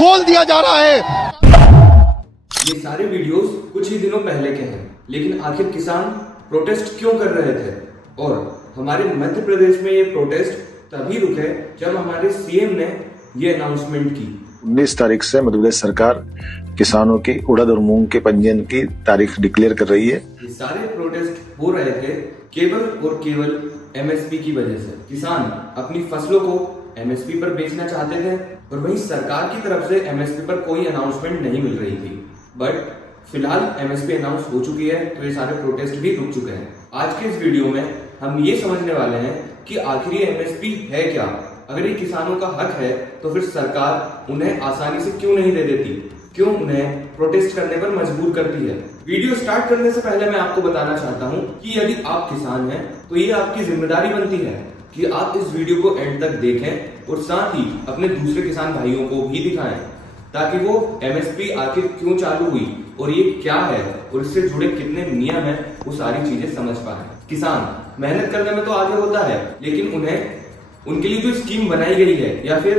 खोल दिया जा रहा है। ये सारे वीडियोस कुछ ही दिनों पहले के हैं, लेकिन आखिर किसान प्रोटेस्ट क्यों कर रहे थे? और हमारे मध्य प्रदेश में ये प्रोटेस्ट तभी रुके जब हमारे सीएम ने ये अनाउंसमेंट की। 19 तारीख से मध्य प्रदेश सरकार किसानों की उड़द और मूंग के पंजीयन की तारीख डिक्लेयर कर रही है। ये सारे प्रोटेस्ट हो रहे थे केवल और केवल एमएसपी की वजह से। किसान अपनी फसलों को एमएसपी पर बेचना चाहते थे और वहीं सरकार की तरफ से एमएसपी पर कोई अनाउंसमेंट नहीं मिल रही थी। बट फिलहाल एमएसपी अनाउंस हो चुकी है, तो ये सारे प्रोटेस्ट भी रुक चुके हैं। आज के इस वीडियो में हम ये समझने वाले हैं कि आखिर ये एमएसपी है क्या। अगर ये किसानों का हक है तो फिर सरकार उन्हें आसानी से क्यों नहीं दे देती, क्यों उन्हें प्रोटेस्ट करने पर मजबूर करती है। वीडियो स्टार्ट करने से पहले मैं आपको बताना चाहता हूं कि यदि आप किसान हैं तो ये आपकी जिम्मेदारी बनती है कि आप इस वीडियो को एंड तक देखें और साथ ही अपने दूसरे किसान भाइयों को भी दिखाएं, ताकि वो एमएसपी आखिर क्यों चालू हुई और ये क्या है और इससे जुड़े कितने नियम हैं वो सारी चीजें समझ पाए। किसान मेहनत करने में तो आगे होता है, लेकिन उन्हें उनके लिए जो स्कीम बनाई गई है या फिर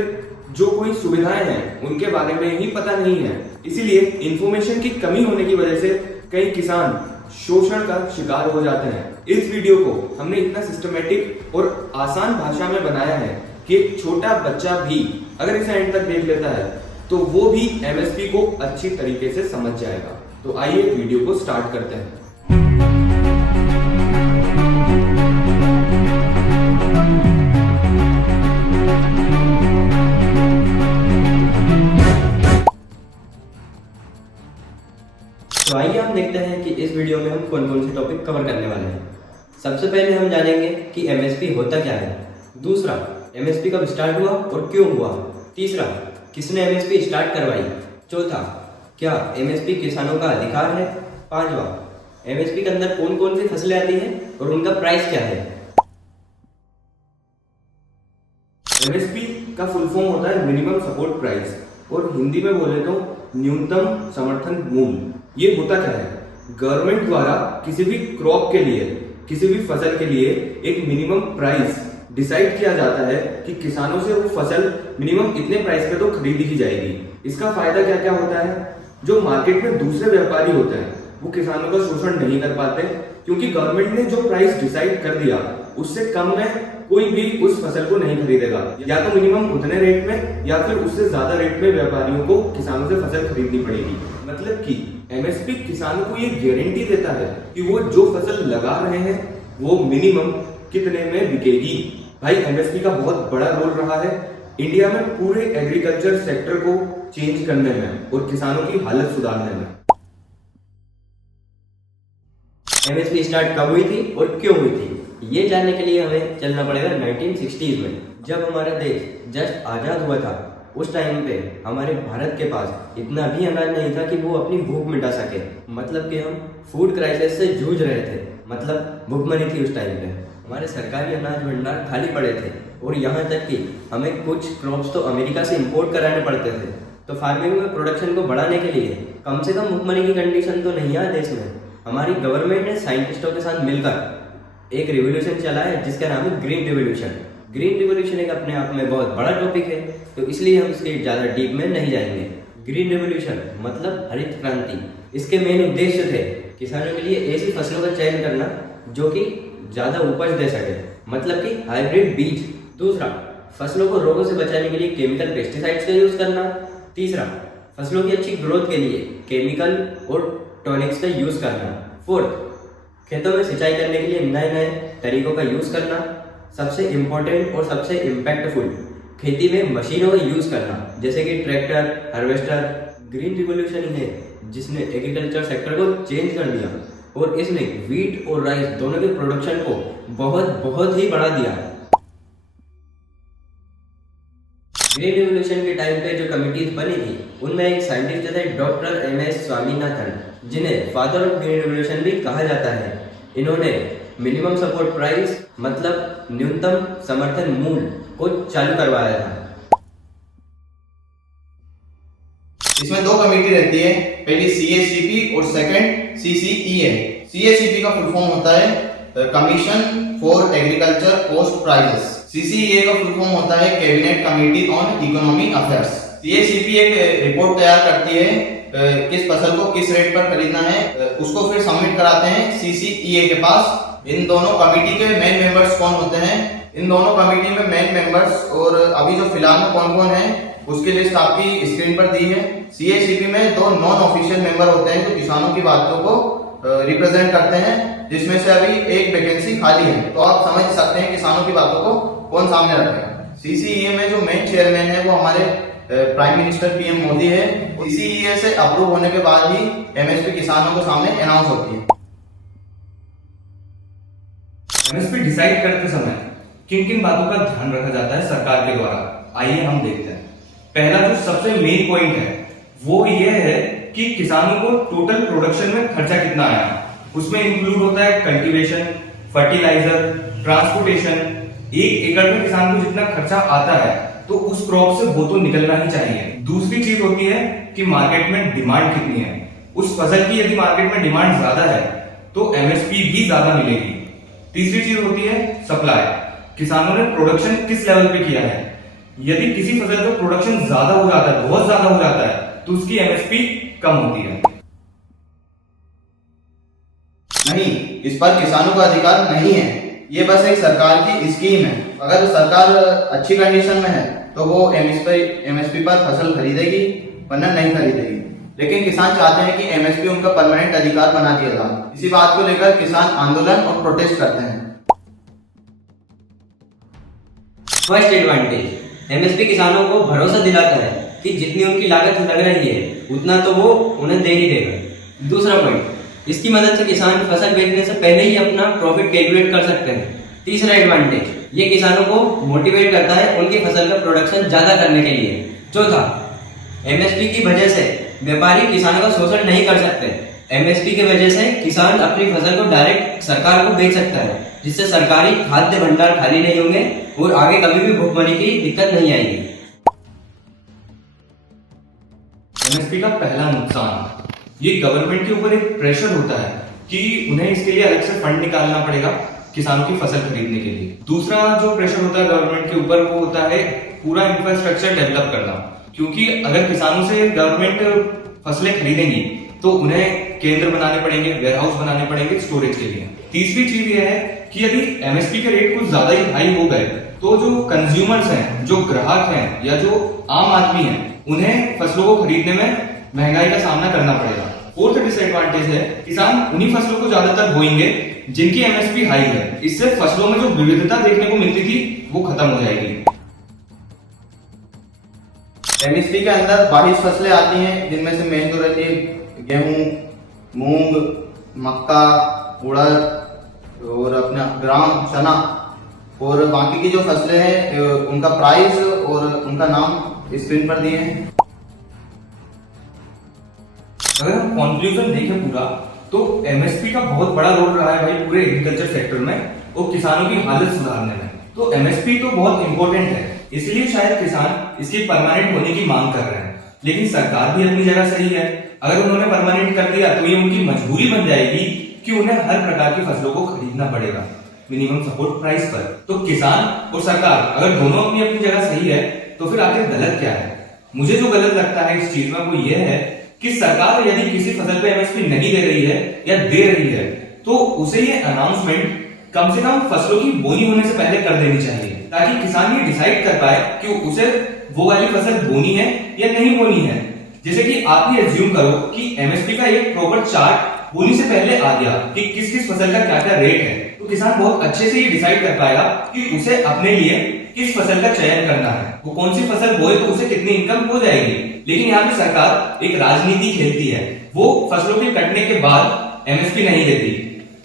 जो कोई सुविधाएं हैं उनके बारे में ही पता नहीं है। इसीलिए इंफॉर्मेशन की कमी होने की वजह से कई किसान शोषण का शिकार हो जाते हैं। इस वीडियो को हमने इतना सिस्टमेटिक और आसान भाषा में बनाया है कि एक छोटा बच्चा भी अगर इसे एंड तक देख लेता है तो वो भी एमएसपी को अच्छी तरीके से समझ जाएगा। तो आइए वीडियो को स्टार्ट करते हैं। तो आइए हम देखते हैं कि इस वीडियो में हम कौन कौन से टॉपिक कवर करने वाले हैं। सबसे पहले हम जानेंगे कि एमएसपी होता क्या है। दूसरा, एमएसपी कब स्टार्ट हुआ और क्यों हुआ। तीसरा, किसने एमएसपी स्टार्ट करवाई। चौथा, क्या एमएसपी किसानों का अधिकार है। पांचवा, एमएसपी के अंदर कौन कौन सी फसलें आती हैं और उनका प्राइस क्या है। एमएसपी का फुल फॉर्म होता है मिनिमम सपोर्ट प्राइस, और हिंदी में बोले तो न्यूनतम समर्थन मूल्य। ये होता क्या है? गवर्नमेंट द्वारा किसी भी क्रॉप के लिए, किसी भी फसल के लिए एक मिनिमम प्राइस डिसाइड किया जाता है कि किसानों से वो फसल मिनिमम इतने प्राइस पे तो खरीदी ही जाएगी। इसका फायदा क्या क्या होता है? जो मार्केट में दूसरे व्यापारी होते हैं वो किसानों का शोषण नहीं कर पाते, क्योंकि गवर्नमेंट ने जो प्राइस डिसाइड कर दिया उससे कम में कोई भी उस फसल को नहीं खरीदेगा। या तो मिनिमम उतने रेट में या फिर उससे ज्यादा रेट में व्यापारियों को किसानों से फसल खरीदनी पड़ेगी। मतलब कि एमएसपी किसानों को ये गारंटी देता है कि वो जो फसल लगा रहे हैं वो मिनिमम कितने में बिकेगी। भाई, एमएसपी का बहुत बड़ा रोल रहा है इंडिया में पूरे एग्रीकल्चर सेक्टर को चेंज करने में और किसानों की हालत सुधारने में। एमएसपी स्टार्ट कब हुई थी और क्यों हुई थी, ये जानने के लिए हमें चलना पड़ेगा 1960s में, जब हमारा देश जस्ट आजाद हुआ था। उस टाइम पे हमारे भारत के पास इतना भी अनाज नहीं था कि वो अपनी भूख मिटा सके। मतलब कि हम फूड क्राइसिस से जूझ रहे थे, मतलब भूखमरी थी उस टाइम पे। हमारे सरकारी अनाज भंडार खाली पड़े थे और यहाँ तक कि हमें कुछ क्रॉप्स तो अमेरिका से इंपोर्ट कराने पड़ते थे। तो फार्मिंग में प्रोडक्शन को बढ़ाने के लिए कम से कम भूखमरी की कंडीशन तो नहीं है देश में। हमारी गवर्नमेंट ने साइंटिस्टों के साथ मिलकर एक रिवोल्यूशन चला है जिसका नाम है ग्रीन रिवोल्यूशन। ग्रीन रिवोल्यूशन एक अपने आप में बहुत बड़ा टॉपिक है, तो इसलिए हम इसके ज्यादा डीप में नहीं जाएंगे। ग्रीन रिवोल्यूशन मतलब हरित क्रांति। इसके मेन उद्देश्य थे किसानों के लिए ऐसी फसलों का चयन करना जो कि ज्यादा उपज दे सके, मतलब कि हाइब्रिड बीज। दूसरा, फसलों को रोगों से बचाने के लिए केमिकल पेस्टिसाइड्स का यूज करना। तीसरा, फसलों की अच्छी ग्रोथ के लिए केमिकल और टॉनिक्स का यूज करना। फोर्थ, खेतों में सिंचाई करने के लिए नए नए तरीकों का यूज करना। सबसे इंपॉर्टेंट और सबसे इम्पैक्टफुल, खेती में मशीनों का यूज करना, जैसे कि ट्रैक्टर, हार्वेस्टर। ग्रीन रिवोल्यूशन ही है जिसने एग्रीकल्चर सेक्टर को चेंज कर दिया और इसने व्हीट और राइस दोनों के प्रोडक्शन को बहुत ही बढ़ा दिया। ग्रीन रिवोल्यूशन के टाइम पे जो कमिटीज बनी थी उनमें एक साइंटिस्ट थे डॉक्टर एमएस स्वामीनाथन, जिन्हें फादर ऑफ ग्रीन रिवोल्यूशन भी कहा जाता है। इन्होंने मिनिमम सपोर्ट प्राइस मतलब न्यूनतम समर्थन मूल्य को चालू करवाया था। इसमें दो कमेटी रहती है, पहली सीएसीपी और सेकंड सीसीईए। सीएसीपी का फुल फॉर्म होता है commission for agriculture cost prices. CCEA का फुल फॉर्म होता है cabinet committee on economic affairs. CACP एक रिपोर्ट तैयार करती है किस फसल को किस रेट पर खरीदना है, उसको फिर सबमिट कराते हैं सीसीईए के पास। इन दोनों कमेटी के मेन मेंबर्स कौन होते हैं? इन दोनों कमेटी में मेन मेंबर्स और अभी जो फिलहाल में कौन कौन है उसकी लिस्ट आपकी स्क्रीन पर दी है। सीएसीपी में 2 नॉन ऑफिशियल मेंबर होते हैं जो किसानों की बातों को रिप्रेजेंट करते हैं, जिसमें से अभी एक वैकेंसी खाली है। तो आप समझ सकते हैं किसानों की बातों को कौन सामने रखेगा। सीसीईए में जो मेन चेयरमैन है वो हमारे प्राइम मिनिस्टर पीएम मोदी है। सीसीईए से अप्रूव होने के बाद ही एमएसपी किसानों के सामने अनाउंस होती है। एमएसपी डिसाइड करते समय किन किन बातों का ध्यान रखा जाता है सरकार के द्वारा, आइए हम देखते हैं। पहला जो सबसे मेन पॉइंट है वो ये है कि किसानों को टोटल प्रोडक्शन में खर्चा कितना आया। उसमें इंक्लूड होता है कल्टीवेशन, फर्टिलाइजर, ट्रांसपोर्टेशन। 1 एकड़ में किसान को जितना खर्चा आता है तो उस क्रॉप से वो तो निकलना ही चाहिए। दूसरी चीज होती है कि मार्केट में डिमांड कितनी है। उस फसल की यदि मार्केट में डिमांड ज्यादा है तो एमएसपी भी ज्यादा मिलेगी। तीसरी चीज होती है सप्लाई, किसानों ने प्रोडक्शन किस लेवल पे किया है। यदि किसी फसल का प्रोडक्शन ज्यादा हो जाता है, बहुत ज्यादा हो जाता है, तो उसकी एमएसपी कम होती है। नहीं, इस पर किसानों का अधिकार नहीं है, ये बस एक सरकार की स्कीम है। अगर सरकार अच्छी कंडीशन में है तो वो एमएसपी पर फसल खरीदेगी, वरना नहीं खरीदेगी। लेकिन किसान चाहते हैं कि एमएसपी उनका परमानेंट अधिकार बना दिया जाए। इसी बात को लेकर किसान आंदोलन और प्रोटेस्ट करते हैं। फर्स्ट एडवांटेज, एमएसपी किसानों को भरोसा दिलाता है कि जितनी उनकी लागत लग रही है उतना तो वो उन्हें दे ही देगा। दूसरा पॉइंट, इसकी मदद से किसान फसल बेचने से पहले ही अपना प्रॉफिट कैलकुलेट कर सकते हैं। तीसरा एडवांटेज, ये किसानों को मोटिवेट करता है उनकी फसल का प्रोडक्शन ज्यादा करने के लिए। चौथा, एमएसपी की वजह से व्यापारी किसानों का शोषण नहीं कर सकते। एमएसपी की वजह से किसान अपनी फसल को डायरेक्ट सरकार को बेच सकता है, जिससे सरकारी खाद्य भंडार खाली नहीं होंगे और आगे कभी भी भुखमरी की दिक्कत नहीं आएगी। एमएसपी का पहला नुकसान, ये गवर्नमेंट के ऊपर एक प्रेशर होता है कि उन्हें इसके लिए अलग से फंड निकालना पड़ेगा किसानों की फसल खरीदने के लिए। दूसरा जो प्रेशर होता है गवर्नमेंट के ऊपर वो होता है पूरा इंफ्रास्ट्रक्चर डेवलप करना, क्योंकि अगर किसानों से गवर्नमेंट फसलें खरीदेंगी तो उन्हें केंद्र बनाने पड़ेंगे, वेयरहाउस बनाने पड़ेंगे स्टोरेज के लिए। तीसरी चीज ये है कि यदि एमएसपी के रेट कुछ ज्यादा ही हाई हो गए तो जो कंज्यूमर्स हैं, जो ग्राहक हैं या जो आम आदमी है, उन्हें फसलों को खरीदने में महंगाई का सामना करना पड़ेगा। फोर्थ डिसएडवांटेज है, किसान उन्हीं फसलों को ज्यादातर बोएंगे जिनकी एमएसपी हाई है। इससे फसलों में जो विविधता देखने को मिलती थी वो खत्म हो जाएगी। एमएसपी के अंदर 22 फसलें आती हैं, जिनमें से मेन जो रहती है गेहूं, मूंग, मक्का, उड़द और अपना ग्राम चना, और बाकी की जो फसलें हैं उनका प्राइस और उनका नाम स्क्रीन पर दिए हैं। अगर हम कंक्लूजन देखें पूरा, तो एमएसपी का बहुत बड़ा रोल रहा है भाई पूरे एग्रीकल्चर सेक्टर में और किसानों की हालत सुधारने में। तो एमएसपी तो बहुत इंपॉर्टेंट है, इसलिए शायद किसान इसकी परमानेंट होने की मांग कर रहे हैं। लेकिन सरकार भी अपनी जगह सही है, अगर उन्होंने परमानेंट कर दिया तो ये उनकी मजबूरी बन जाएगी कि उन्हें हर प्रकार की फसलों को खरीदना पड़ेगा मिनिमम सपोर्ट प्राइस पर। तो किसान और सरकार अगर दोनों अपनी अपनी जगह सही है तो फिर आखिर गलत क्या है? मुझे जो गलत लगता है इस चीज में वो ये है कि सरकार यदि किसी फसल पे एमएसपी नहीं दे रही है या दे रही है तो उसे ये अनाउंसमेंट कम से कम फसलों की बोनी होने से पहले कर देनी चाहिए, ताकि किसान ये डिसाइड कर पाए कि उसे वो वाली फसल बोनी है या नहीं बोनी है। जैसे कि आप ये एज्यूम करो कि एमएसपी का एक प्रॉपर चार्ट बोनी से पहले आ गया कि किस किस फसल का क्या क्या रेट है, तो किसान बहुत अच्छे से ये डिसाइड कर पाएगा कि उसे अपने लिए किस फसल का चयन करना है, वो कौन सी फसल बोए तो उसे कितनी इनकम हो जाएगी। लेकिन यहाँ पे सरकार एक राजनीति खेलती है, वो फसलों के कटने के बाद एमएसपी नहीं देती,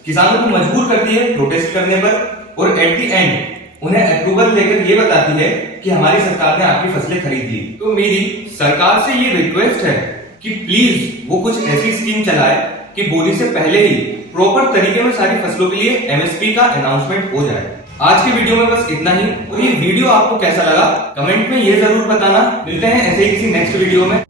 किसानों को मजबूर करती है प्रोटेस्ट करने पर, और एट द एंड उन्हें अप्रूवल देकर ये बताती है कि हमारी सरकार ने आपकी फसलें खरीद ली। तो मेरी सरकार से ये रिक्वेस्ट है कि प्लीज वो कुछ ऐसी स्कीम चलाए कि बोनी से पहले ही प्रॉपर तरीके में सारी फसलों के लिए एमएसपी का अनाउंसमेंट हो जाए। आज की वीडियो में बस इतना ही, और ये वीडियो आपको कैसा लगा कमेंट में ये जरूर बताना। मिलते हैं ऐसे ही किसी नेक्स्ट वीडियो में।